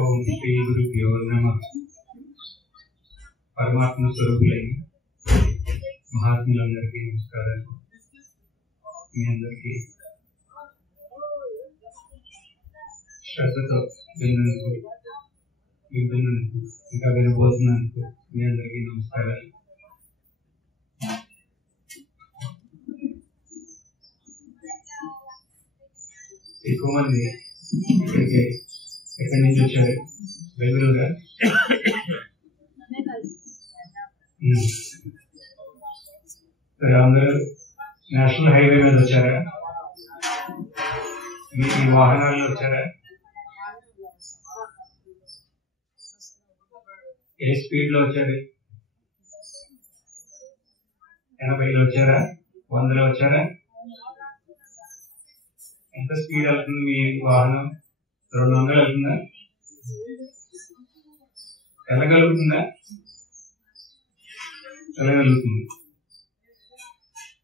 ఓం శ్రీ గురుభ్యో నమః. పరమాత్మ స్వరూపులైన మహాత్ములందరికీ నమస్కారాలు. మీ అందరికీ శ్రద్ధతో వింటున్నందుకు ఇంకా వినబోతున్నందుకు మీ అందరికీ నమస్కారాలు. ఎక్కువ మంది ఇక్కడికి ఎక్కడి నుంచి వచ్చారు? బెంగళూరుగా? అందరూ నేషనల్ హైవే మీద వచ్చారా? మీ వాహనాల్లో వచ్చారా? ఏ స్పీడ్ లో వచ్చారు? 80లో వచ్చారా? 100లో వచ్చారా? ఎంత స్పీడ్ వెళ్తుంది మీ వాహనం? 200 వెళ్తుందా? వెళ్ళగలుగుతుందా? వెళ్ళగలుగుతుంది.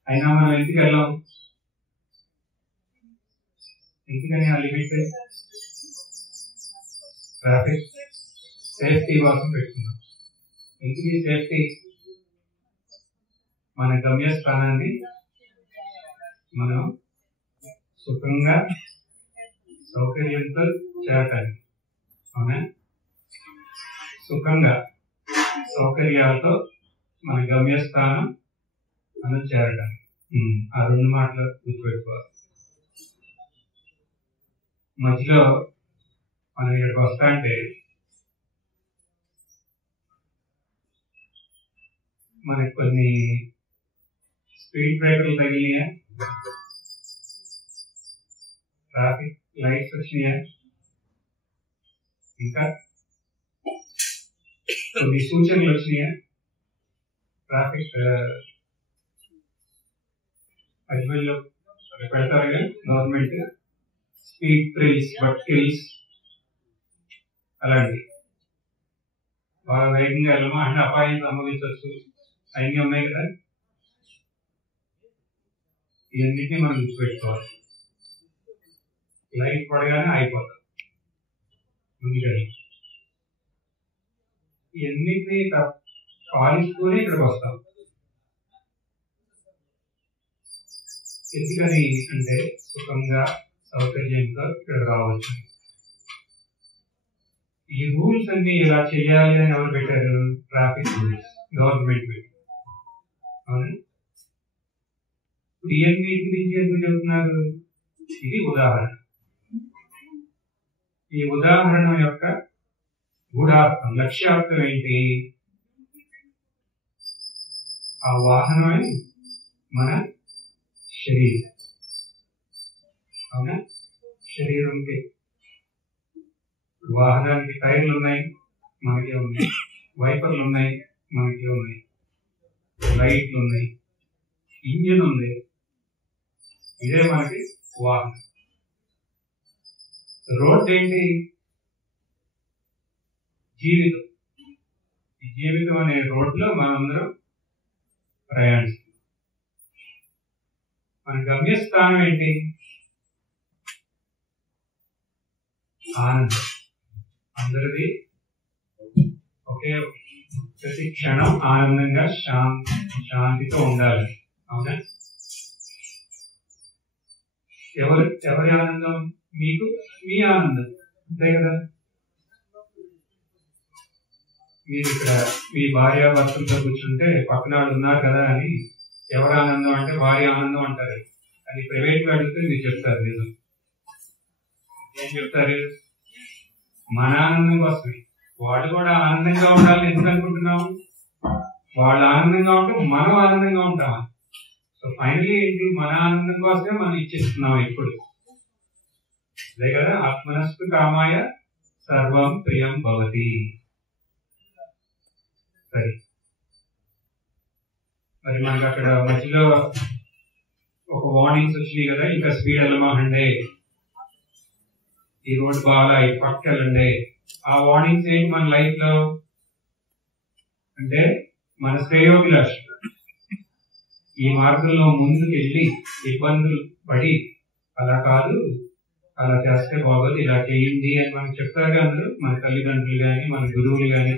అయినా మనం ఎందుకు వెళ్ళాం? ఎందుకని ఆ లిమిట్? ట్రాఫిక్ సేఫ్టీ కోసం పెట్టుకున్నాం. ఎందుకు ఈ సేఫ్టీ? మన గమ్యస్థానాన్ని మనం సుఖంగా సౌకర్యంతో చేరటానికి. అవునా? సుఖంగా సౌకర్యాలతో మన గమ్యస్థానం మనం చేరటానికి. ఆ రెండు మాటలు గుర్తుపెట్టుకోవాలి. మధ్యలో మనం ఇక్కడికి వస్తా అంటే మనకి కొన్ని స్పీడ్ బ్రేకర్లు తగిలినాయా? ట్రాఫిక్ లైట్స్ వచ్చినాయా? ఇంకా కొన్ని సూచనలు వచ్చినాయా? ట్రాఫిక్ అడ్వైజ్లో పెడతారుగా government, speed thrills but kills, అలాంటి బాగా వేగంగా వెళ్ళమా అంటే అపాయం సంభవించవచ్చు అన్నీ ఉన్నాయి కదా. ఇవన్నిటినీ మనం గుర్తుపెట్టుకోవాలి. లైట్ పడగానే అయిపోతాం ముందుకెళ్ళి. ఇవన్నిటినీ పాలిస్తూనే ఇక్కడికి వస్తాం. ఎందుకని అంటే సుఖంగా సౌకర్యంతో ఇక్కడ రావచ్చు. ఈ రూల్స్ అన్ని ఇలా చేయాలి అని ఎవరు పెట్టారు? ట్రాఫిక్ రూల్స్ గవర్నమెంట్ పెట్టి. అవునా? ఇప్పుడు ఇవన్నీ గురించి ఎందుకు చెబుతున్నారు? ఇది ఉదాహరణ. ఈ ఉదాహరణ యొక్క గూఢార్థం, లక్ష్యార్థం ఏంటి? ఆ వాహనమే మన శరీరం. అవునా? శరీరంకి వాహనానికి టైర్లు ఉన్నాయి, మనకే ఉన్నాయి. వైపర్లు ఉన్నాయి, మనకే ఉన్నాయి. లైట్లు ఉన్నాయి, ఇంజిన్ ఉంది. ఇదే మనకి వాహనం. రోడ్ ఏంటి? జీవితం. ఈ జీవితం అనే రోడ్లో మనందరం ప్రయాణిస్తాం. మన గమ్యస్థానం ఏంటి? ఆనందం. అందరిది ఒకే, ప్రతి క్షణం ఆనందంగా శాంతితో ఉండాలి. అవునా? ఎవరి ఆనందం? మీకు మీ ఆనందం. అంతే కదా. మీరు ఇక్కడ మీ భార్యాభర్తలతో కూర్చుంటే పక్కన వాళ్ళు ఉన్నారు కదా అని ఎవరి ఆనందం అంటే వారి ఆనందం అంటారు. అది ప్రైవేట్ అడిగితే మీరు చెప్తారు. నిజం ఏం చెప్తారు? మన ఆనందం కోసమే. వాళ్ళు కూడా ఆనందంగా ఉండాలని ఎందుకు అనుకుంటున్నాము? వాళ్ళు ఆనందంగా ఉంటే మనం ఆనందంగా ఉంటాం. సో ఫైనలీ ఏంటి? మన ఆనందం కోసమే మనం ఇచ్చేస్తున్నాం ఇప్పుడు. అదే కదా, ఆత్మనస్తు కామాయ సర్వం ప్రియం భవతి. సరే, మరి మనకు అక్కడ మధ్యలో ఒక వార్నింగ్స్ వచ్చినాయి కదా, ఇంకా స్పీడ్ వెళ్ళమాకండి, ఈ రోడ్ బాగా ఈ పక్క వెళ్ళండి. ఆ వార్నింగ్స్ ఏంటి మన లైఫ్ లో అంటే? మన శ్రేయోభిలాష. ఈ మార్గంలో ముందుకు వెళ్ళి ఇబ్బందులు పడి అలా కాదు, అలా చేస్తే బాగోదు, ఇలా చేయండి అని మనకు చెప్తారు అందరూ, మన తల్లిదండ్రులు కానీ మన గురువులు కానీ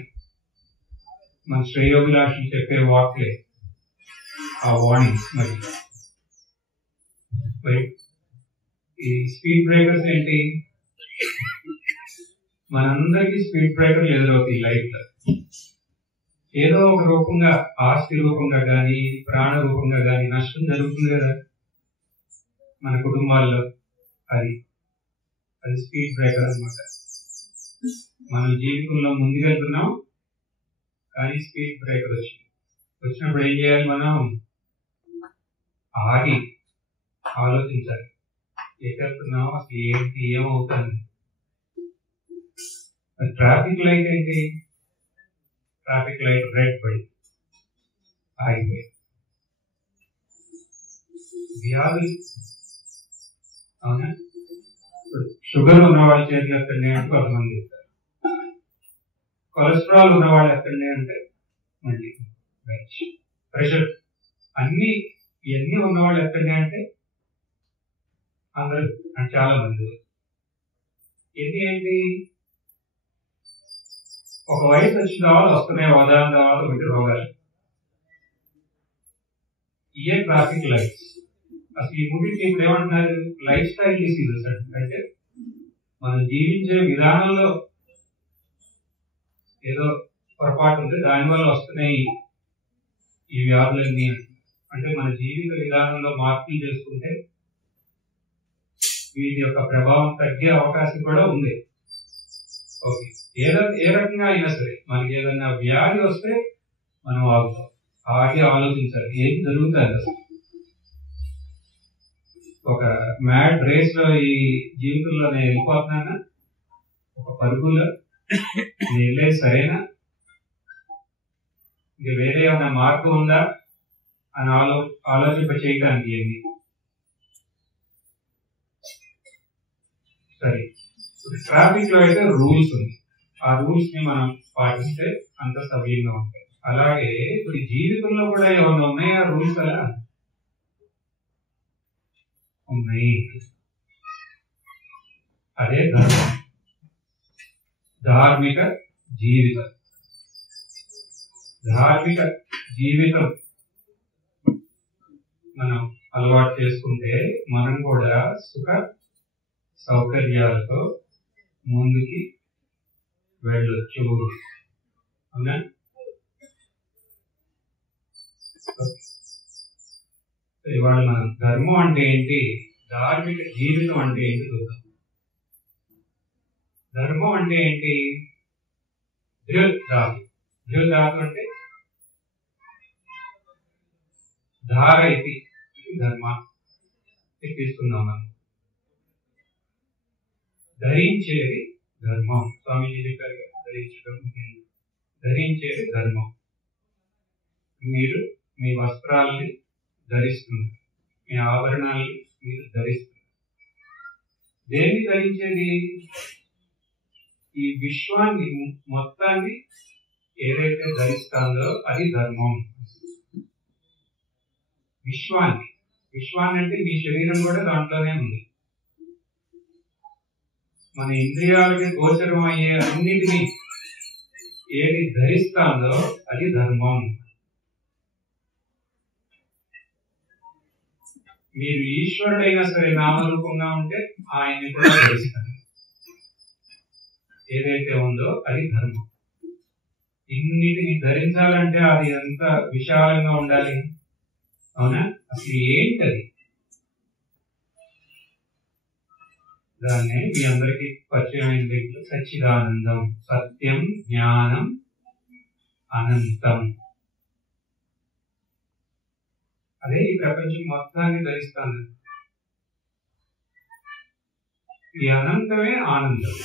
మన శ్రేయోభిలాషులు చెప్పే వాక్లే ఆ వార్నింగ్స్. మరి ఈ స్పీడ్ బ్రేకర్స్ ఏంటి? మనందరికీ స్పీడ్ బ్రేకర్లు ఎదురవుతాయి లైఫ్ లో. ఏదో ఒక రూపంగా, ఆస్తి రూపంగా కానీ ప్రాణ రూపంగా కానీ నష్టం జరుగుతుంది కదా మన కుటుంబాల్లో. అది స్పీడ్ బ్రేకర్ అన్నమాట. మనం జీవితంలో ముందుకెళ్తున్నాం కానీ స్పీడ్ బ్రేకర్ వచ్చినప్పుడు ఏం చేయాలి? మనం ఆగి ఆలోచించాలి, ఎక్కడున్నాం, అసలు ఏంటి, ఏమవుతుంది. ట్రాఫిక్ లైట్ ఏంటి? ట్రాఫిక్ లైట్ రెడ్ పడి ఆగిపోయి. వ్యాధులు, అవునా? షుగర్ ఉన్న వాళ్ళ చేతులు ఎక్కడనే అంటే కొంతమంది ఇస్తారు. కొలెస్ట్రాల్ ఉన్న వాళ్ళు ఎక్కడనే అంటే మళ్ళీ ప్రెషర్, ఇవన్నీ ఉన్నవాళ్ళు ఎక్కడనే అంటే అందరూ, చాలా మంది. ఇవన్నీ ఏంటి? ఒక వయసు వచ్చిన తర్వాత వస్తున్నాయి, దాని తర్వాత ఒకటి రోగాలు. ఇయే ట్రాఫిక్ లైట్స్. అసలు ఈ మూడింటి ఇప్పుడు ఏమంటున్నారు? లైఫ్ స్టైల్ డిసీజెస్ అంటే మనం జీవించే విధానంలో ఏదో పొరపాటు ఉంది, దానివల్ల వస్తున్నాయి ఈ వ్యాధులన్నీ. అంటే మన జీవిత విధానంలో మార్పులు చేసుకుంటే వీటి యొక్క ప్రభావం తగ్గే అవకాశం కూడా ఉంది. ఓకే, ఏ రకంగా అయినా సరే మనకి ఏదైనా వ్యాధి వస్తే మనం ఆగుతాం, ఆగి ఆలోచించాలి ఏం జరుగుతుంది అసలు. ఒక మ్యాడ్ రేస్ లో ఈ జీవితంలో నేను వెళ్ళిపోతున్నానా, ఒక పరుగులో నేను వెళ్ళేది సరేనా, ఇంక వేరే ఏమైనా మార్గం ఉందా అని ఆలోచింప చేయడానికి ఏంటి. సరే, ట్రాఫిక్ లో అయితే రూల్స్ ఉంది, ఆ రూల్స్ ని మనం పాటిస్తే అంత సవ్యంగా ఉంటాయి. అలాగే ఇప్పుడు జీవితంలో కూడా ఏమన్నా ఉన్నాయా రూల్స్? అలా ఉన్నాయి. అదే ధర్మం, ధార్మిక జీవితం. ధార్మిక జీవితం మనం అలవాటు చేసుకుంటే మనం కూడా సుఖ సౌకర్యాలతో ముందుకి వెళ్ళొచ్చు. అవునా? ఇవాళ మనం ధర్మం అంటే ఏంటి, ధార్మిక జీవితం అంటే ఏంటి చూద్దాం. ధర్మం అంటే ఏంటి? ధాతు అంటే ధార ఇది ధర్మ తీసుకుందాం. మనం ధరించేది ధర్మం. స్వామీజీ చెప్పారు కదా, ధరించేది ధర్మం. మీరు మీ వస్త్రాలని ధరిస్తున్నారు, మీ ఆభరణాలని మీరు ధరిస్తున్నారు. దేన్ని ధరించేది? ఈ విశ్వాన్ని మొత్తాన్ని ఏదైతే ధరిస్తాందో అది ధర్మం. విశ్వాన్ని అంటే మీ శరీరం కూడా దాంట్లోనే ఉంది. మన ఇంద్రియాలకి గోచరం అయ్యే అన్నిటినీ ఏది ధరిస్తాందో అది ధర్మం. మీరు ఈశ్వరుడైనా సరే నామరూపంగా ఉంటే ఆయన్ని కూడా ధరిస్తారు. ఏదైతే ఉందో అది ధర్మం. ఇన్నిటిని ధరించాలంటే అది ఎంత విశాలంగా ఉండాలి. అవునా? అసలు ఏంటది? దాన్నే మీ అందరికీ పరిచయమైన సచ్చిదానందం, సత్యం, జ్ఞానం, అనంతం. అదే ఈ ప్రపంచం మొత్తాన్ని ధరిస్తాను. ఈ అనంతమే ఆనందం.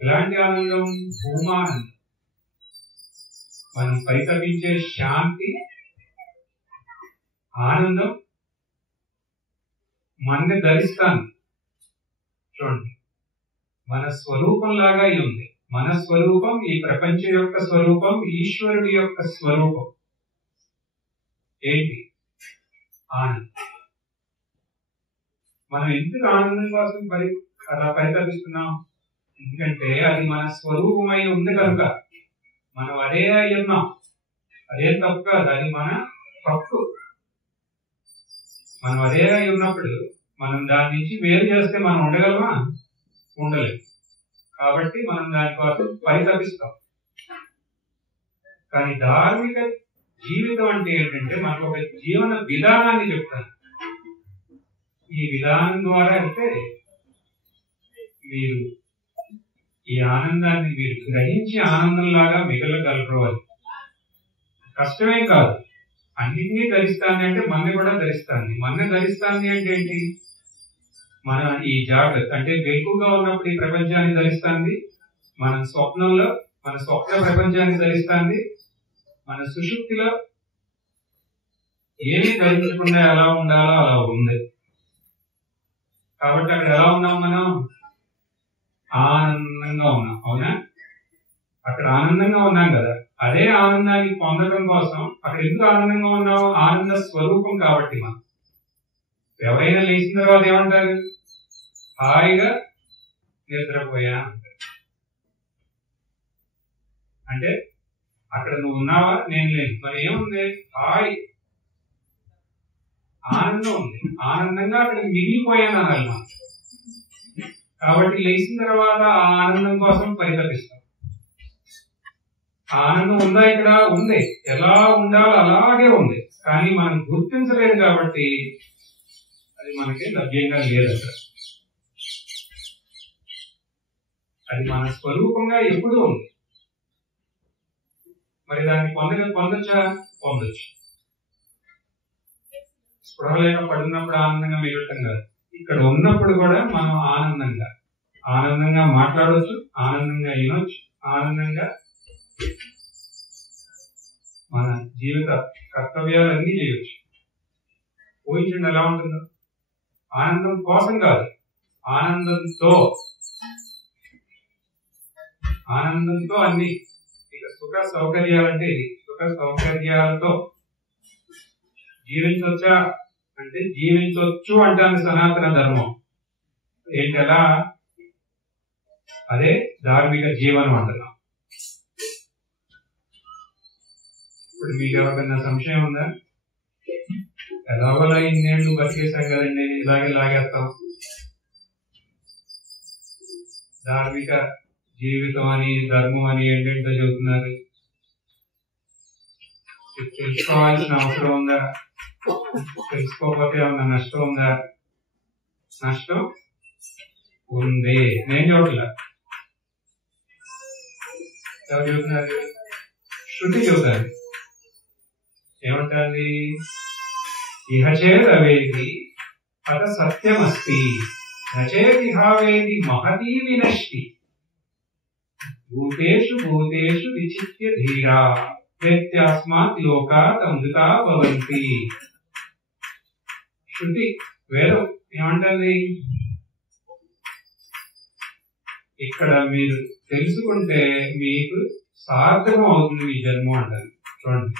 ఎలాంటి ఆనందం? భూమానందం. మనం పరితపించే శాంతి, ఆనందం మనని ధరిస్తాను. చూడండి, మన స్వరూపం లాగా ఇది ఉంది. మన స్వరూపం ఈ ప్రపంచం యొక్క స్వరూపం, ఈశ్వరుడి యొక్క స్వరూపం ఏంటి? ఆనందం. మనం ఎందుకు ఆనందం కోసం అలా పరితపిస్తున్నాం? ఎందుకంటే అది మన స్వరూపమై ఉంది కనుక. మనం అదే అయి ఉన్నాం. అదే తప్పు కాదు, అది మన హక్కు. మనం అదే అయి ఉన్నప్పుడు మనం దాని నుంచి వేరు చేస్తే మనం ఉండగలమా? ఉండలేము. కాబట్టి మనం దానికోసం పరితపిస్తాం. కానీ ధార్మిక జీవితం అంటే ఏంటంటే మనకు ఒక జీవన విధానాన్ని చెప్తాను. ఈ విధానం ద్వారా అయితే మీరు ఈ ఆనందాన్ని మీరు గ్రహించి ఆనందంలాగా మిగలగలరు. అది కష్టమే కాదు. అన్నింటినీ ధరిస్తాను అంటే మన్ని కూడా ధరిస్తాను. మన్ని ధరిస్తాను అంటే ఏంటి? మన ఈ జాగ్రత్త అంటే ఎక్కువగా ఉన్నప్పుడు ఈ ప్రపంచాన్ని ధరిస్తుంది. మన స్వప్నంలో మన స్వప్న ప్రపంచాన్ని ధరిస్తుంది. మన సుషుప్తిలో ఏమీ ధరించకుండా ఎలా ఉండాలో అలా ఉంది. కాబట్టి అక్కడ ఎలా ఉన్నాం? మనం ఆనందంగా ఉన్నాం. అవునా? అక్కడ ఆనందంగా ఉన్నాం కదా. అదే ఆనందాన్ని పొందడం కోసం అక్కడ ఎందుకు ఆనందంగా ఉన్నాం? ఆనంద స్వరూపం కాబట్టి. మనం ఎవరైనా లేచిన తర్వాత ఏమంటారు? హాయిగా నిద్రపోయా అంటారు. అంటే అక్కడ నువ్వు ఉన్నావా? నేను లేదు. మరి ఏముంది? హాయి, ఆనందం ఉంది. ఆనందంగా అక్కడ మిగిలిపోయాను అనాలి మనం. కాబట్టి లేచిన తర్వాత ఆ ఆనందం కోసం పరితపిస్తాం. ఆనందం ఉందా? ఇక్కడ ఉంది. ఎలా ఉండాలో అలాగే ఉంది. కానీ మనం గుర్తించలేదు కాబట్టి అది మనకి లభ్యంగా లేదు. అది మన స్వరూపంగా ఎప్పుడూ ఉంది. మరి దాన్ని పొందొచ్చా? పొందొచ్చు. స్పృహ లేక పడినప్పుడు ఆనందంగా మిగలటం కాదు. ఇక్కడ ఉన్నప్పుడు కూడా మనం ఆనందంగా మాట్లాడవచ్చు, ఆనందంగా వినొచ్చు, ఆనందంగా మన జీవిత కర్తవ్యాలన్నీ చేయొచ్చు. ఊహించండి ఎలా ఉంటుందో. ఆనందం కోసం కాదు, ఆనందంతో అన్ని. ఇక సుఖ సౌకర్యాలంటే ఇది. సుఖ సౌకర్యాలతో జీవించవచ్చా అంటే జీవించవచ్చు అంటాను సనాతన ధర్మం. ఏంటలా? అదే ధార్మిక జీవనం అంటున్నాం. ఇప్పుడు మీకు ఎవరికన్నా సంశయం ఉందా? ఎలాగోలా ఇన్నేళ్ళు బతికేసాం కదండి, ఇలాగే లాగేస్తాం. ధార్మిక జీవితం అని ధర్మం అని ఏంటంటే చెబుతున్నారు. తెలుసుకోవాల్సిన అవసరం ఉందా? తెలుసుకోకపోతే ఏమన్నా నష్టం ఉందా? నష్టం ఉంది. నేను చూడలే. ఎవరు చెబుతున్నారు? శృతి చెబుతారు. ఏమంటుంది? ఇహచేదవేది అత సత్యమస్తి నచేతిహావేది మహతీ వినష్టి భూతేషు భూతేషు విచిత్య ధీరా వ్యత్యాస్మాత్ లోకాత్ అమృతా భవంతి. శృతి వేదం ఏమంటుంది? ఇక్కడ మీరు తెలుసుకుంటే మీకు సార్థకం అవుతుంది మీ జన్మ అంటారు. చూడండి,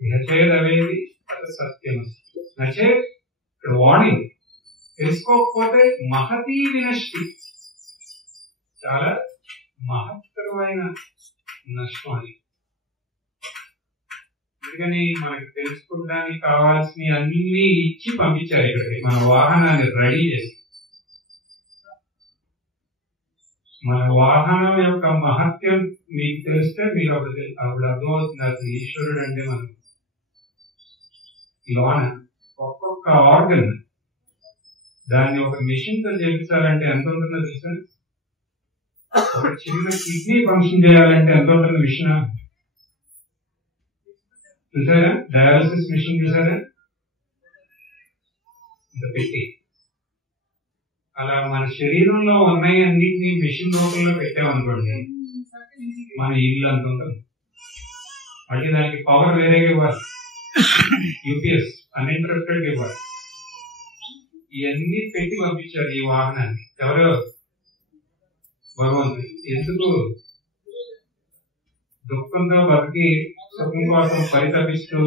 ఇహచేదవేది అత సత్యమస్తి నచేత్. ఇక్కడ వార్నింగ్. తెలుసుకోకపోతే మహతీ వినష్టి, చాలా మహత్తరమైన నష్టం అది. అందుకని మనకి తెలుసుకోవడానికి కావాల్సిన అన్ని ఇచ్చి పంపించారు ఇక్కడికి. మన వాహనాన్ని రెడీ చేసి, మన వాహనం యొక్క మహత్యం మీకు తెలిస్తే మీరు అప్పుడు అర్థమవుతుంది. అసలు ఈశ్వరుడు అంటే మనం లోన ఒక్కొక్క ఆర్గన్ దాన్ని ఒక మిషన్ తో చేయించాలంటే ఎంత ఉంటుందో తెలుసా? ఒక చిన్న కిడ్నీ ఫంక్షన్ చేయాలంటే ఎంత ఉంటుంది మిషన్? చూసారా? డయాలసిస్ మిషన్ చూసారా? ఇంత పెట్టి అలా మన శరీరంలో ఉన్నాయి అన్నింటినీ మిషన్ రూపంలో పెట్టామనుకోండి, మన ఇల్లు అంత ఉంటుంది. మళ్ళీ దానికి పవర్ వేరేగా ఇవ్వాలి, యూపీఎస్ అన్ఇంటరప్టెడ్ ఇవ్వాలి. ఇవన్నీ పెట్టి పంపించారు ఈ వాహనాన్ని. ఎవరో భగవంతుడు. ఎందుకు? దుఃఖంతో బతికి సుఖం కోసం పరితపిస్తూ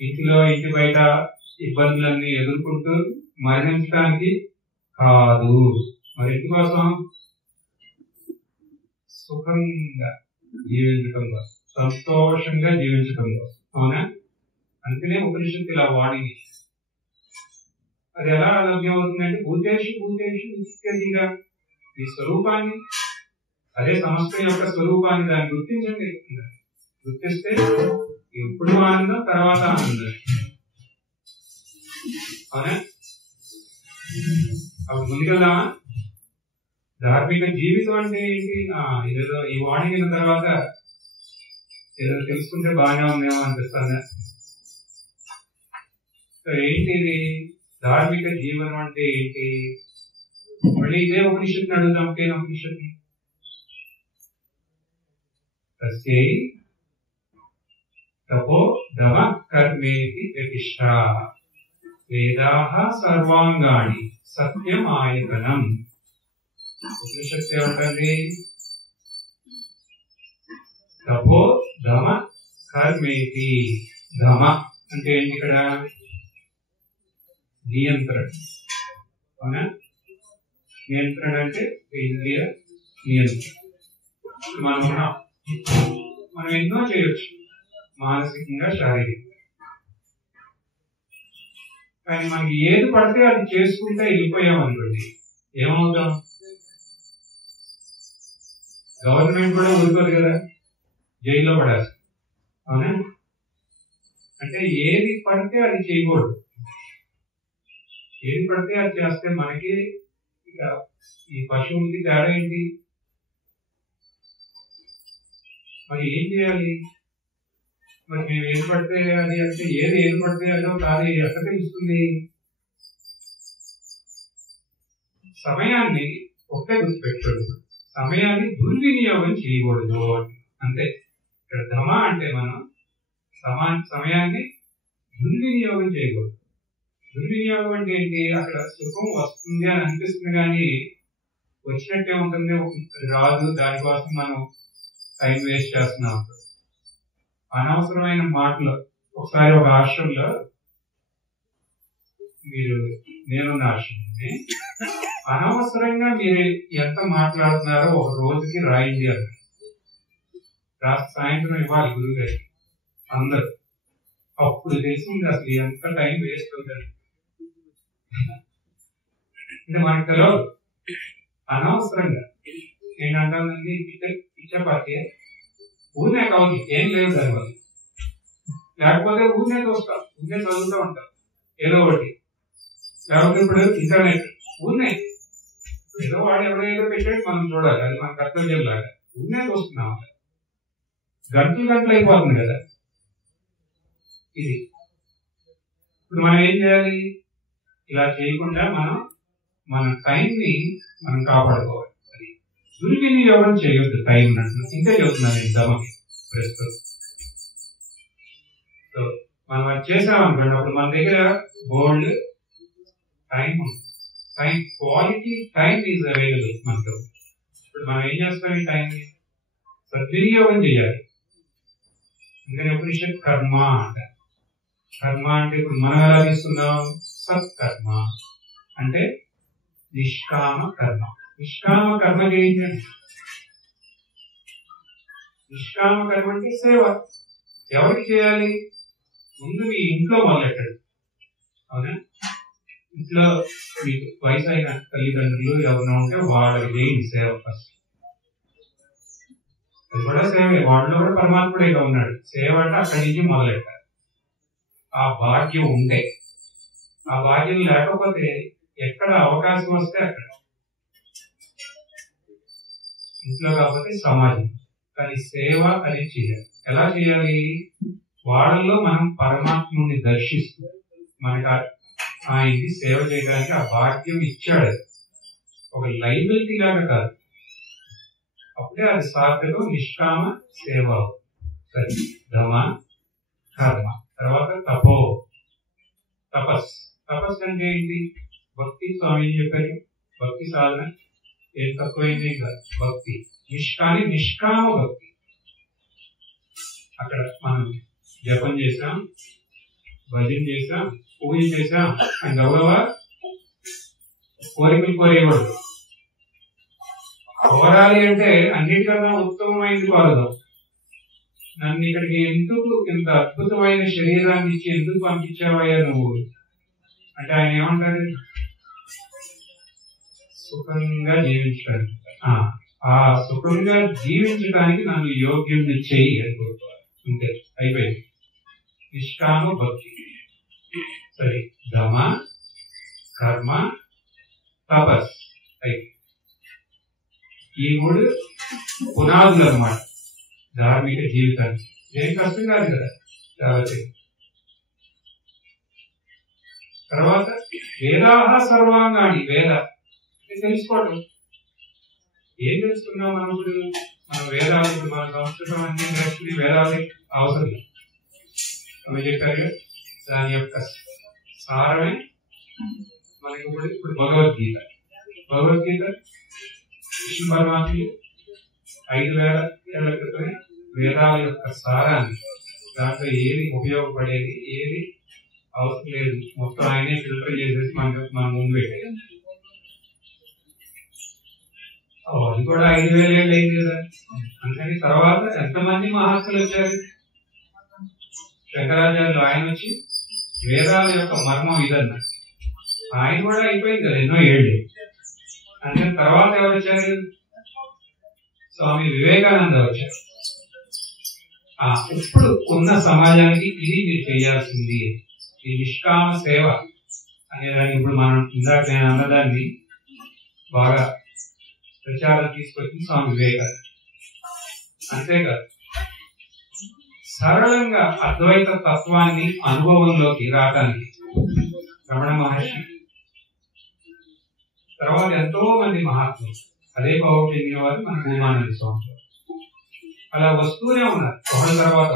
ఇంటిలో ఇంటి బయట ఇబ్బందులన్నీ ఎదుర్కొంటూ మరణించడానికి కాదు. మరి ఎందుకోసం? సుఖంగా జీవించడం కోసం, సంతోషంగా జీవించడం కోసం. అవునా? అందుకనే ఉపనిషత్తు ఇలా వాడింది. అది ఎలా లభ్యం అవుతుందంటే భూతేషు నిత్యంగా ఈ స్వరూపాన్ని, అదే సమస్త యొక్క స్వరూపాన్ని దాన్ని గుర్తించండి. గుర్తిస్తే ఎప్పుడు ఆనందం, తర్వాత ఆనందం. అవునా? అప్పుడు ముందుకెళ్దామా? ధార్మిక జీవితం అంటే ఏంటి? ఇదేదో ఈ వాణి అయిన తర్వాత ఏదో తెలుసుకుంటే బాగానే ఉందేమో అనిపిస్తుంది. ఏంటి ఇది ధార్మిక జీవనం అంటే ఏంటి? మళ్ళీ ఇదే ఉపనిషత్తుని అడుగుదాం. ఒకేనా ఉపనిషత్తుని? తస్యై తపో దమ కర్మేతి ప్రతిష్ఠ వేదాః సర్వాంగాణి సత్యం ఆయతనం. ఉపనిషత్తు ఏమంటుంది? తపో దమ కర్మేతి. దమ అంటే ఏంటి? ఇక్కడ నియంత్రణ. అవునా? నియంత్రణ అంటే ఇంద్రియ నియంత్రణ. మనం ఎన్నో చేయొచ్చు, మానసికంగా, శారీరకంగా. కానీ మనకి ఏది పడితే అది చేసుకుంటే వెళ్ళిపోయామనుకోండి, ఏమవుతాం? గవర్నమెంట్ కూడా ఊరుకోదు కదా, జైల్లో పడాల్సి. అవునా? అంటే ఏది పడితే అది చేయకూడదు. ఏది పడితే అది చేస్తే మనకి ఇక ఈ పశువులకి తేడా ఏంటి? మరి ఏం చేయాలి? మరి మేము ఏది పడితే అది అంటే ఏది పడితే అదో కాదు ఎక్కడ తెలుస్తుంది? సమయాన్ని ఒకే గుర్తుపెట్టాడు. సమయాన్ని దుర్వినియోగం చేయకూడదు అంతే. ఇక్కడ ధమ అంటే మనం సమయాన్ని దుర్వినియోగం చేయకూడదు. దుర్వినియోగం అంటే ఏంటి? అక్కడ సుఖం వస్తుంది అని అనిపిస్తుంది కానీ వచ్చినట్టే ఉంటుంది, రాదు. దానికోసం మనం టైం వేస్ట్ చేస్తున్నాం. అనవసరమైన మాటలు. ఒకసారి ఒక ఆశ్రమంలో, నేనున్న ఆశ్రమంలోనే, అనవసరంగా మీరు ఎంత మాట్లాడుతున్నారో ఒక రోజుకి రాయండి అన్నారు. రాత్రి సాయంత్రం ఇవ్వాలి గురువు గారికి అందరు. అప్పుడు తెలిసింది అసలు ఎంత టైం వేస్ట్ అవుతుంది అంటే మనకు తెలియదు. అనవసరంగా ఏంటంటే పిచ్చపాటి ఊరినే కావాలి, ఏం లేదు దానివల్ల. లేకపోతే ఊరినే చూస్తాం, ఊరినే చదువుతూ ఉంటాం ఏదో ఒకటి. లేకపోతే ఇప్పుడు ఇంటర్నెట్ ఊరినే ఏదో వాడు ఎవడో పెట్టాడు, మనం చూడాలి. అది మన కర్తవ్యం లాగా ఊరినే చూస్తున్నాం. గంటలు అయిపోతుంది కదా ఇది. ఇప్పుడు మనం ఏం చేయాలి? ఇలా చేయకుండా మన టైంని మనం కాపాడుకోవాలి. అది దుర్వినియోగం చేయొద్దు టైం అన్నట్టు. ఇంతే చెబుతున్నాను నేను దమకి ప్రస్తుతం. సో మనం అది చేసామనుకోండి, అప్పుడు మన దగ్గర బోల్డ్ టైం ఉంటుంది. Time quality time is available మనతో. ఇప్పుడు మనం ఏం చేస్తాం? ఈ టైంని సద్వినియోగం చేయాలి. అందుకని ఉపనిషత్ కర్మ అంట. కర్మ అంటే ఇప్పుడు మనం ఎలా తీసుకున్నాం? సత్కర్మ అంటే నిష్కామ కర్మ. నిష్కామ కర్మ చేయండి. నిష్కామ కర్మ అంటే సేవ. ఎవరికి చేయాలి? ముందు మీ ఇంట్లో మొదలెట్టండి. అవునా? ఇంట్లో మీకు వయసు అయిన తల్లిదండ్రులు ఎవరైనా ఉంటే వాళ్ళకి చేయండి సేవ ఫస్ట్. అది కూడా సేవే, వాళ్ళలో కూడా పరమాత్ముడేగా ఉన్నాడు. సేవ అంటే అక్కడి నుంచి మొదలెట్టాలి. ఆ భాగ్యం ఉంటే. ఆ భాగ్యం లేకపోతే ఎక్కడ అవకాశం వస్తే అక్కడ. ఇంట్లో కాకపోతే సమాజం. కానీ సేవ అనేది చేయాలి. ఎలా చేయాలి? వాళ్ళలో మనం పరమాత్ముని దర్శిస్తూ మనకు ఆయన్ని సేవ చేయడానికి ఆ భాగ్యం ఇచ్చాడు. ఒక లైబిలిటీ లాగా కాదు. అప్పుడే అది సార్థకం, నిష్కామ సేవ. సరే, ధమ కర్మ. తర్వాత తపో, తపస్. తపస్సు అంటే ఏంటి? భక్తి. స్వామి ఏం చెప్పారు? భక్తి సాధన ఏం తక్కువైంది కాదు, భక్తి. నిష్కామ భక్తి. అక్కడ మనం జపం చేసాం, భజన చేసాం, పూజ చేసాం అని గౌరవ కోరికలు కోరేయకూడదు. కోరాలి అంటే అన్నిటికన్నా ఉత్తమమైనది కోరదు. నన్ను ఇక్కడికి ఎందుకు ఇంత అద్భుతమైన శరీరాన్ని ఇచ్చి ఎందుకు పంపించావయ్యా నువ్వు అంటే ఆయన ఏమంటారు? సుఖంగా జీవించడానికి. ఆ సుఖంగా జీవించడానికి నన్ను యోగ్యుడిని చెయ్యి అనుకోవాలి. అంతే, అయిపోయింది. నిష్కామ భక్తి. సరే, దమ, కర్మ, తపస్ అయిపోయింది. ఈ 3 పునాదులు అన్నమాట ధార్మిక జీవితానికి. ఏం కష్టం కాదు కదా. కాబట్టి తర్వాత వేదాహ సర్వాంగాన్ని, వేద తెలుసుకోవడం. ఏం తెలుసుకున్నాం మనం ఇప్పుడు? మన వేదాలు, ఇప్పుడు మన సంస్కృతం అన్ని నేర్చుకుని వేదాలు అవసరం లేదు. అవి చెప్పారు. దాని యొక్క సారమే మనకి ఇప్పుడు భగవద్గీత. భగవద్గీత కృష్ణ పరమాత్ముడు 5000 ఏళ్ల క్రితమే వేదాల యొక్క సారాన్ని, దాంట్లో ఏది ఉపయోగపడేది ఏది అవసరం లేదు మొత్తం ఆయనే ఫిల్టర్ చేసేసి మన ముందు పెట్టారు. అది కూడా 5000 ఏళ్ళు అయింది కదా. అందుకని తర్వాత ఎంతమంది మహాత్ములు వచ్చారు? శంకరాచార్యులు ఆయన వచ్చి వేదాల యొక్క మర్మం ఇదన్నా, ఆయన కూడా అయిపోయింది కదా ఎన్నో ఏళ్ళు. అందుకని తర్వాత ఎవరు వచ్చారు? స్వామి వివేకానంద వచ్చారు. ఇప్పుడు ఉన్న సమాజానికి ఇది మీరు చేయాల్సింది, ఈ నిష్కామ సేవ అనేదాన్ని ఇప్పుడు మనం ఇందాక నేను అన్నదాన్ని బాగా ప్రచారం తీసుకొచ్చి స్వామి వివేకానంద. అంతేకాదు, సరళంగా అద్వైత తత్వాన్ని అనుభవంలోకి రావడానికి రమణ మహర్షి, తర్వాత ఎంతో మంది మహాత్ములు, అదే భావం చెందిన వారు మన భూమానంద స్వామి. అలా వస్తూనే ఉన్నారు, ఒకరి తర్వాత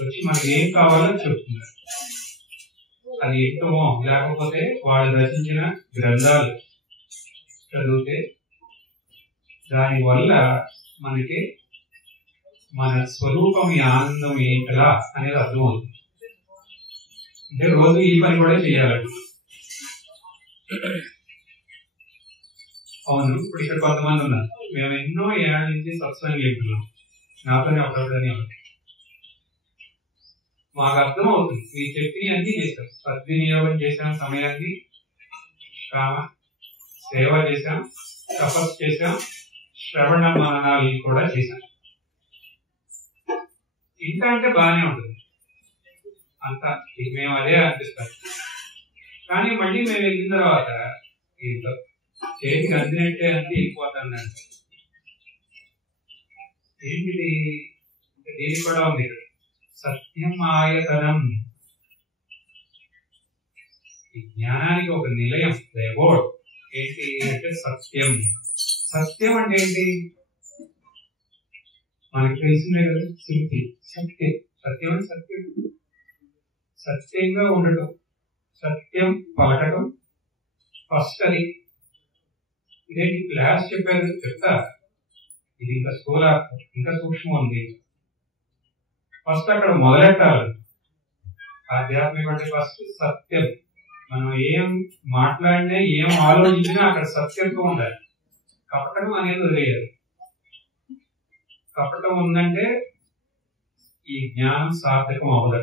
వచ్చి మనకి ఏం కావాలో చెప్తున్నారు. అది ఇష్టమో లేకపోతే వాళ్ళు రచించిన గ్రంథాలు చదివితే దాని వల్ల మనకి మన స్వరూపం ఈ ఆనందం ఏంటలా అనేది అర్థమవుతుంది. అంటే రోజు ఈ పని కూడా చేయాలండి. అవును, ఇప్పుడు ఇక్కడ కొంతమంది ఉన్నారు, మేము ఎన్నో ఏళ్ళ నుంచి సత్సంగం చెప్తున్నాం, నాతోనే ఒకరితోనే మాకు అర్థం అవుతుంది. మీరు చెప్పిన అన్ని చేశాం, సద్వినియోగం చేశాం, సమయాన్ని కామ సేవ చేశాం, తపస్సు చేశాం, శ్రవణ మననాలు కూడా చేశాం. ఇంత అంటే బాగానే ఉంటుంది అంత, మేము అదే అనిపిస్తాం. కానీ మళ్ళీ మేము వెళ్ళిన తర్వాత ఇంట్లో చేతికి అందినట్టే అంతే వెళ్ళిపోతాను. ఏంటిది? దీనికి కూడా ఉంది, సత్యం ఆయతనం. ఈ జ్ఞానానికి ఒక నిలయం, అబౌట్ ఏంటి అంటే సత్యం. సత్యం అంటే ఏంటి? మనకు తెలిసిందే కదా, శృతి. సత్యం, సత్యం అంటే సత్యం, సత్యంగా ఉండటం, సత్యం పలకటం. ఫస్ట్ అది ఇదేంటి క్లాస్ చెప్పారు చెప్తా, ఇది ఇంకా స్థూల ఇంకా సూక్ష్మం ఉంది. ఫస్ట్ అక్కడ మొదలెట్టాలి. ఆధ్యాత్మిక అంటే ఫస్ట్ సత్యం. మనం ఏం మాట్లాడినా ఏం ఆలోచించినా అక్కడ సత్యంతో ఉండాలి. కపటం అనేది వదిలేయాలి. కపటం ఉందంటే ఈ జ్ఞానం సార్థకం అవ్వదు.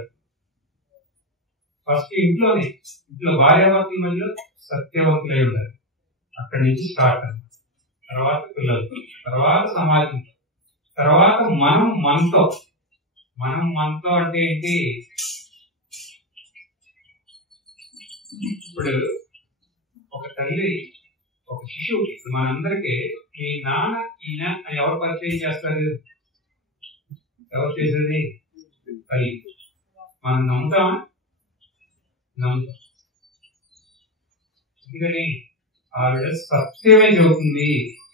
ఫస్ట్ ఇంట్లోనే, ఇంట్లో భార్యాభర్తల మధ్యలో సత్యవంతులై ఉండాలి. అక్కడి నుంచి స్టార్ట్ అన్నమాట. తర్వాత పిల్లలతో, తర్వాత సమాజం, తర్వాత మనం మనతో. మనం మనతో అంటే ఏంటి? ఇప్పుడు ఒక తల్లి ఒక శిశువుకి, మనందరికీ మీ నాన్న ఈయన అని ఎవరు పరిచయం చేస్తారు? ఎవరు చేసేది? తల్లి. మనం నమ్ముతామా? నమ్ముతాం. ఎందుకని? ఆవిడ సత్యమే చెబుతుంది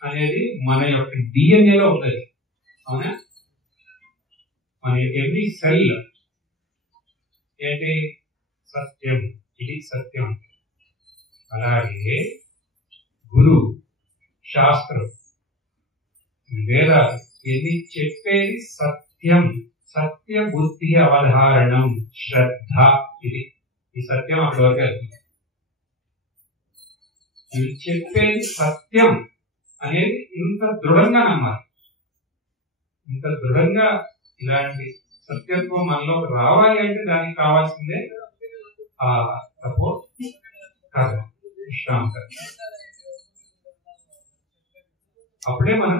అనేది మన యొక్క డిఎన్ఏలో ఉంటుంది. అవునా? మన యొక్క ఎవ్రీ సెల్ ఏంటి? సత్యం. ఇది సత్యం. అలాగే గురువు, శాస్త్రం, వేదాలు ఇది చెప్పేది సత్యం. సత్య బుద్ధి అవధారణం, శ్రద్ధ. ఇది ఈ సత్యం అక్కడి వరకు వెళ్తుంది. మీరు చెప్పేది సత్యం అనేది ఇంత దృఢంగా నమ్మాలి. ఇంత దృఢంగా ఇలాంటి సత్యత్వం మనలోకి రావాలి అంటే దానికి కావాల్సిందే ఆ తపో కర్మ, విశ్రాంత. అప్పుడే మనం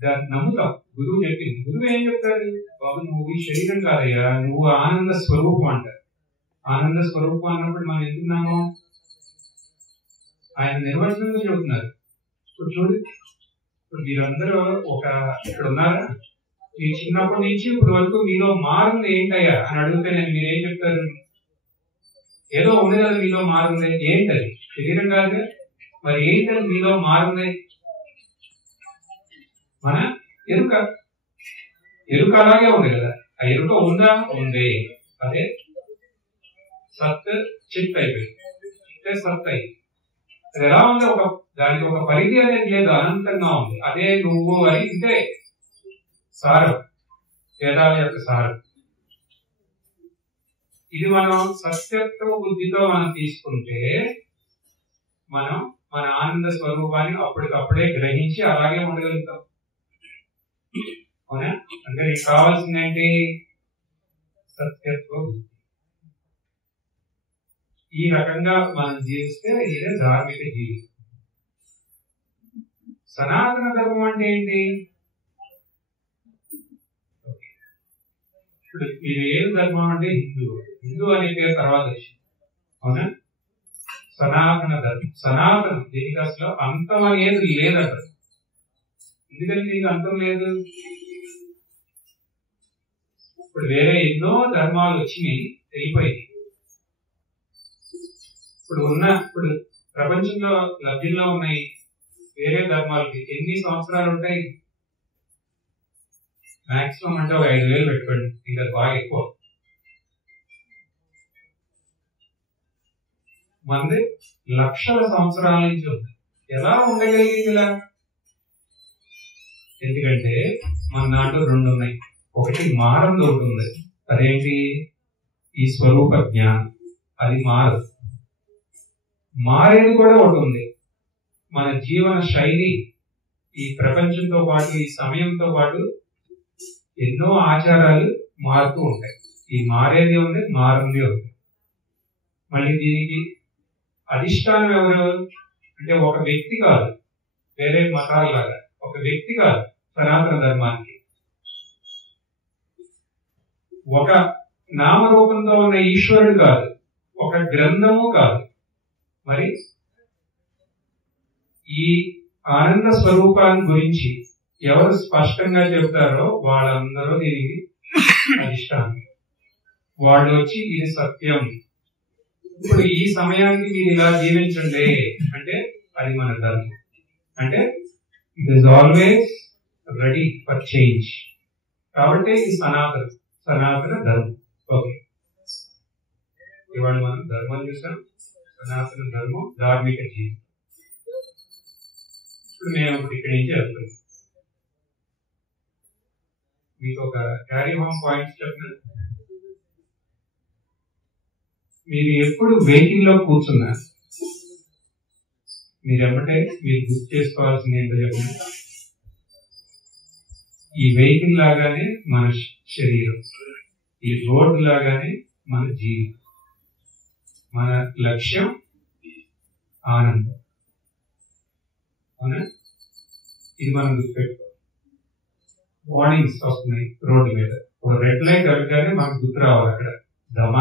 దాన్ని నమ్ముతాం. గురువు చెప్పింది. గురువు ఏం చెప్తారు? బాబు నువ్వు ఈ శరీరం కాదయ్యా, నువ్వు ఆనంద స్వరూపం అంటారు. ఆనంద స్వరూపం అన్నప్పుడు మనం ఎందుకున్నాము? ఆయన నిర్వచనంగా చెబుతున్నారు. ఇప్పుడు చూడు, ఇప్పుడు మీరందరూ ఇక్కడ ఉన్నారా? మీ చిన్నప్పటి నుంచి ఇప్పుడు వరకు మీలో మారింది ఏంటయ్యా అని అడిగితే నేను మీరేం చెప్తారు? ఏదో ఉంది కదా మీలో మారింది. ఏంటది? శరీరం కాదు. మరి ఏంటది మీలో మారింది? మన ఎరుక. ఎరుక అలాగే ఉంది కదా. ఆ ఎరుక ఉందా? ఉంది. అదే సత్ చిత్ అయిపోయింది. చిత్తే సత్ అయింది. అది ఎలా ఉంది? దానికి ఒక పరిధి అనేది లేదు, అనంతంగా ఉంది. అదే నువ్వు అని ఇంతే సారం, వేదాల యొక్క సారం. ఇది మనం సత్యత్వ బుద్ధితో మనం తీసుకుంటే మనం మన ఆనంద స్వరూపాన్ని అప్పటికప్పుడే గ్రహించి అలాగే ఉండగలుగుతాం. అవునా? అంటే నీకు కావాల్సిందేంటి? సత్యత్వ బుద్ధి. ఈ రకంగా మనం జీవిస్తే ఇదే ధార్మిక జీవితం. సనాతన ధర్మం అంటే ఏంటి? ఇప్పుడు మీరు ఏం ధర్మం అంటే హిందూ అనే పేరు తర్వాత వచ్చింది. అవునా? సనాతన ధర్మం. సనాతనం దీనికి అసలు అంతం అనేది లేదట. ఎందుకంటే దీనికి అంతం లేదు. ఇప్పుడు వేరే ఎన్నో ధర్మాలు వచ్చినాయి, వెళ్ళిపోయింది. ఇప్పుడు ప్రపంచంలో లభ్యంలో ఉన్నాయి వేరే ధర్మాలకి ఎన్ని సంవత్సరాలు ఉంటాయి? మాక్సిమం అంటే ఒక 5,000 పెట్టుకోండి, ఇంకా బాగా ఎక్కువ. మనది లక్షల సంవత్సరాల నుంచి ఉంది. ఎలా ఉండగలిగింది ఇలా? ఎందుకంటే మన దాంట్లో 2 ఉన్నాయి. ఒకటి మారంది, ఒకటి ఉంది. అదేంటి? ఈ స్వరూప జ్ఞానం. అది మారదు. మారేది కూడా ఒకటి ఉంది. మన జీవన శైలి ఈ ప్రపంచంతో పాటు, ఈ సమయంతో పాటు ఎన్నో ఆచారాలు మారుతూ ఉంటాయి. ఈ మారేది ఉంది, మారింది ఉంది. మళ్ళీ దీనికి అధిష్టానం ఎవరు అంటే ఒక వ్యక్తి కాదు, వేరే మతాలలాగా ఒక వ్యక్తి కాదు. సనాతన ధర్మానికి ఒక నామరూపంతో ఉన్న ఈశ్వరుడు కాదు, ఒక గ్రంథము కాదు. మరి ఈ ఆనంద స్వరూపాన్ని గురించి ఎవరు స్పష్టంగా చెప్తారో వాళ్ళందరూ దీనికి అధిష్టానం. వాళ్ళు వచ్చి ఇది సత్యం, ఇప్పుడు ఈ సమయానికి మీరు ఇలా జీవించండి అంటే అది మన ధర్మం. అంటే it is always ready for change. కాబట్టి ఇది సనాతన ధర్మం. ఓకే, ఇవాళ మనం ధర్మం చూసాం. సనాతన ధర్మం, ధార్మిక జీవితం. ఇప్పుడు మేము ఇక్కడి నుంచి వెళ్తున్నాం. మీకు ఒక క్యారీ హోమ్ పాయింట్స్ చెప్పిన, మీరు ఎప్పుడు వెహికల్ లో కూర్చున్నారు, మీరు ఎమ్మటే మీరు గుర్తు చేసుకోవాల్సింది ఏంటో చెప్పండి. ఈ వెహికల్ లాగానే మన శరీరం, ఈ రోడ్డు లాగానే మన జీవితం. మన లక్ష్యం ఆనందం. అవునా? ఇది మనం గుర్తుపెట్టుకోవాలి. వార్నింగ్స్ వస్తున్నాయి రోడ్డు మీద. ఒక రెడ్ లైట్ వెళ్తేనే మనకు గుర్తు రావాలి అక్కడ దమ,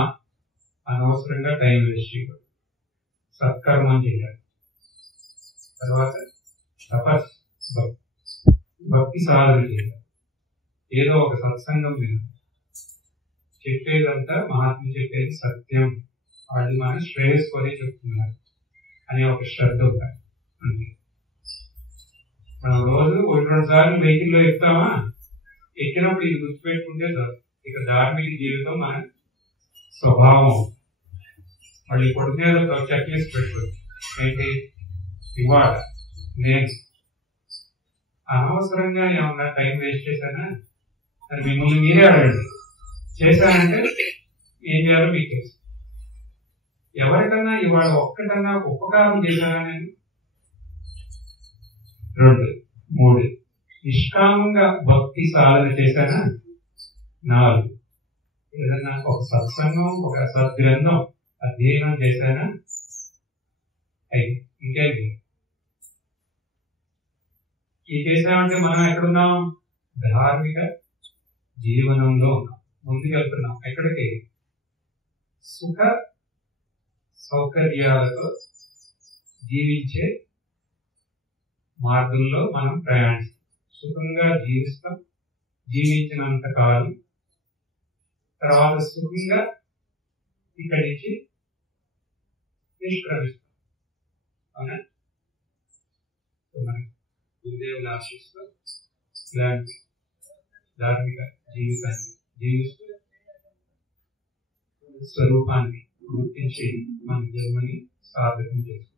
అనవసరంగా టైం వేస్ట్ చేయకూడదు, సత్కర్మం చేయాలి. తర్వాత తపస్, భక్తి సాధన చేయాలి. ఏదో ఒక సత్సంగం వినాలి. చెప్పేదంతా మహాత్ములు చెప్పేది సత్యం, వాళ్ళు మన శ్రేయస్సుకొని చెప్తున్నారు అనే ఒక శ్రద్ధ ఉండాలి. అంతే. మనం రోజు 1-2 సార్లు వెహికల్లో ఎక్కుతామా, ఎక్కినప్పుడు ఇది గుర్తుపెట్టుకుంటే ఇక ధార్మిక జీవితం మన స్వభావం. మళ్ళీ పొడుగు మీద ఒక చెక్ లిస్ట్ పెట్టుకోండి. ఏంటి? ఇవాళ నేను అనవసరంగా ఏమన్నా టైం వేస్ట్ చేశానా అని మిమ్మల్ని మీరే అడగండి. చేశానంటే ఏం చేయాలో మీకు తెలుసు. ఎవరికన్నా ఇవాళ ఒక్కటన్నా ఉపకారం చేశానా నేను? 2, 3 నిష్కామంగా భక్తి సాధన చేశానా? 4 ఏదన్నా ఒక సత్సంగం, ఒక సద్గ్రంథం అధ్యయనం చేశానా? 5 ఇంకేంటి? ఈ చేసామంటే మనం ఎక్కడున్నాం? ధార్మిక జీవనంలో ఉన్నాం, ముందుకెళ్తున్నాం. ఎక్కడికి? సుఖ సౌకర్యాలతో జీవించే మార్గంలో మనం ప్రయాణిస్తాం. సుఖంగా జీవిస్తాం, జీవించినంత కాలం. తర్వాత సుఖంగా ఇక్కడి నుంచి నిష్క్రమిస్తాం. అవునా? మనకి గురుదేవులు ఆశిస్తూ ఇలాంటి ధార్మిక జీవితాన్ని జీవిస్తూ స్వరూపాన్ని గుర్తించి మన జన్మని సార్థకం చేస్తాం.